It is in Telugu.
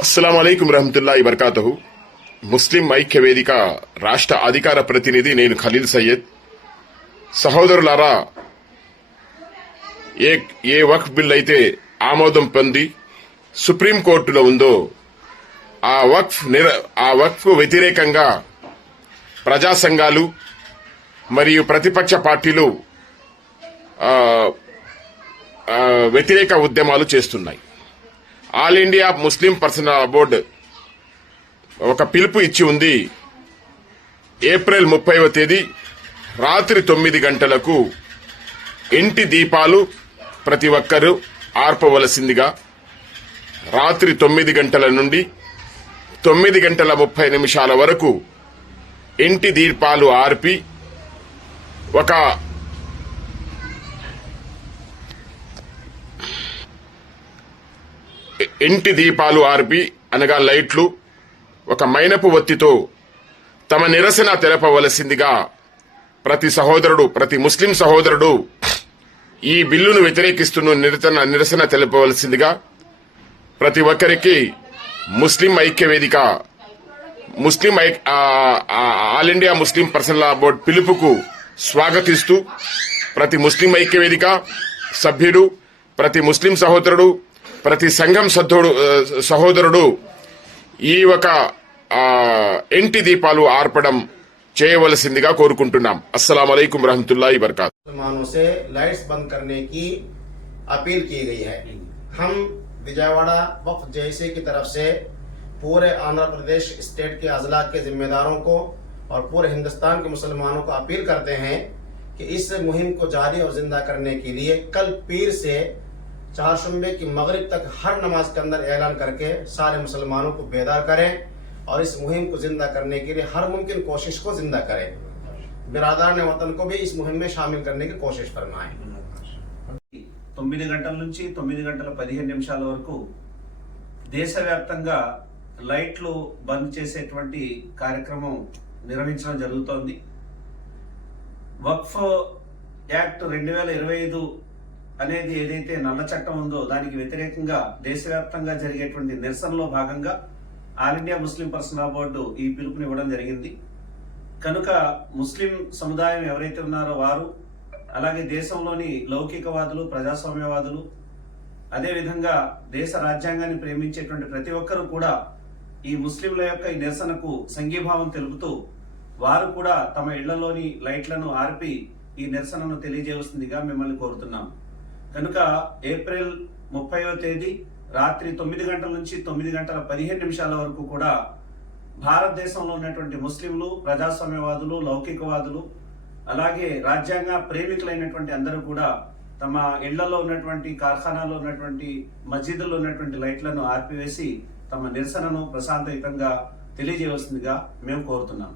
అస్సలం అయికం రహమతుల్లాhi బర్కాతహు. ముస్లిం ఐక్య వేదిక రాష్ట్ర అధికార ప్రతినిధి నేను ఖలీల్ సయ్యద్. సహోదరులారా ఏ ఏ వక్ఫ్ బిల్ అయితే ఆమోదం పొంది సుప్రీంకోర్టులో ఉందో ఆ వక్ఫ్ నిర ఆ వక్ఫ్ వ్యతిరేకంగా ప్రజా సంఘాలు మరియు ప్రతిపక్ష పార్టీలు వ్యతిరేక ఉద్యమాలు చేస్తున్నాయి. All India Muslim personal board ఒక పిలుపు ఇచ్చి ఉంది. ఏప్రిల్ ముప్పైవ తేదీ రాత్రి తొమ్మిది గంటలకు ఇంటి దీపాలు ప్రతి ఒక్కరూ ఆర్పవలసిందిగా రాత్రి తొమ్మిది గంటల నుండి తొమ్మిది గంటల ముప్పై నిమిషాల వరకు ఇంటి దీపాలు ఆర్పి ఒక ఇంటి దీపాలు ఆర్పి అనగా లైట్లు ఒక మైనపు ఒత్తితో తమ నిరసన తెలపవలసిందిగా ప్రతి సహోదరుడు ప్రతి ముస్లిం సహోదరుడు ఈ బిల్లును వ్యతిరేకిస్తున్న నిరసన నిరసన తెలపవలసిందిగా ప్రతి ఒక్కరికి ముస్లిం ఐక్యవేదిక Muslim all India Muslim personal law board పిలుపుకు స్వాగతిస్తూ ప్రతి ముస్లిం ఐక్యవేదిక సభ్యుడు ప్రతి ముస్లిం సహోదరుడు ప్రతి సంఘం సభ్యుడు ఆ, సహోదరుడు ఈ ఒక ఆ, ఇంటి దీపాలు ఆర్పడం చేయవలసిందిగా కోరుకుంటున్నాం అస్సలం అయికం రహమతుల్లాhi బర్కాత్ मुसलमानों से लाइट्स बंद करने की अपील की गई है हम विजयवाड़ा वक्फ जैसे की तरफ से पूरे आंध्र प्रदेश स्टेट के अजला के जिम्मेदारों को और पूरे हिंदुस्तान के मुसलमानों को अपील करते हैं कि इस मुहिम को जारी और जिंदा करने के लिए कल पीर से चारशंबे की मगरिब तक हर नमाज के अंदर ऐलान करके सारे मुसलमानों को बेदार करें और इस मुहिम को जिंदा करने के लिए हर मुमकिन कोशिश को जिंदा करें बिरादार वतन को भी इस मुहिम में शामिल करने की कोशिश फरमाएं తొమ్మిది గంటల నుంచి తొమ్మిది గంటల పదిహేను నిమిషాల వరకు దేశవ్యాప్తంగా లైట్లు బంద్ చేసేటువంటి కార్యక్రమం నిర్వహించడం జరుగుతోంది వక్ఫ్ యాక్ట్ రెండు వేల ఇరవై ఐదు అనేది ఏదైతే నల్ల చట్టం ఉందో దానికి వ్యతిరేకంగా దేశవ్యాప్తంగా జరిగేటువంటి నిరసనలో భాగంగా all India Muslim personal board ఈ పిలుపునివ్వడం జరిగింది. కనుక ముస్లిం సముదాయం ఎవరైతే ఉన్నారో వారు అలాగే దేశంలోని లౌకికవాదులు ప్రజాస్వామ్యవాదులు అదేవిధంగా దేశ రాజ్యాంగాన్ని ప్రేమించేటువంటి ప్రతి ఒక్కరూ కూడా ఈ ముస్లింల యొక్క ఈ నిరసనకు సంఘీభావం తెలుపుతూ వారు కూడా తమ ఇళ్ళలోని లైట్లను ఆర్పి ఈ నిరసనను తెలియజేయవలసిందిగా మిమ్మల్ని కోరుతున్నాం. కనుక ఏప్రిల్ ముప్పైవ తేదీ రాత్రి తొమ్మిది గంటల నుంచి తొమ్మిది గంటల పదిహేను నిమిషాల వరకు కూడా భారతదేశంలో ఉన్నటువంటి ముస్లింలు ప్రజాస్వామ్యవాదులు లౌకికవాదులు అలాగే రాజ్యాంగ ప్రేమికులైనటువంటి అందరూ కూడా తమ ఇళ్ళలో ఉన్నటువంటి కార్ఖానాలో ఉన్నటువంటి మసీదుల్లో ఉన్నటువంటి లైట్లను ఆర్పివేసి తమ నిరసనను ప్రశాంతయుతంగా తెలియజేయవలసిందిగా మేము కోరుతున్నాం.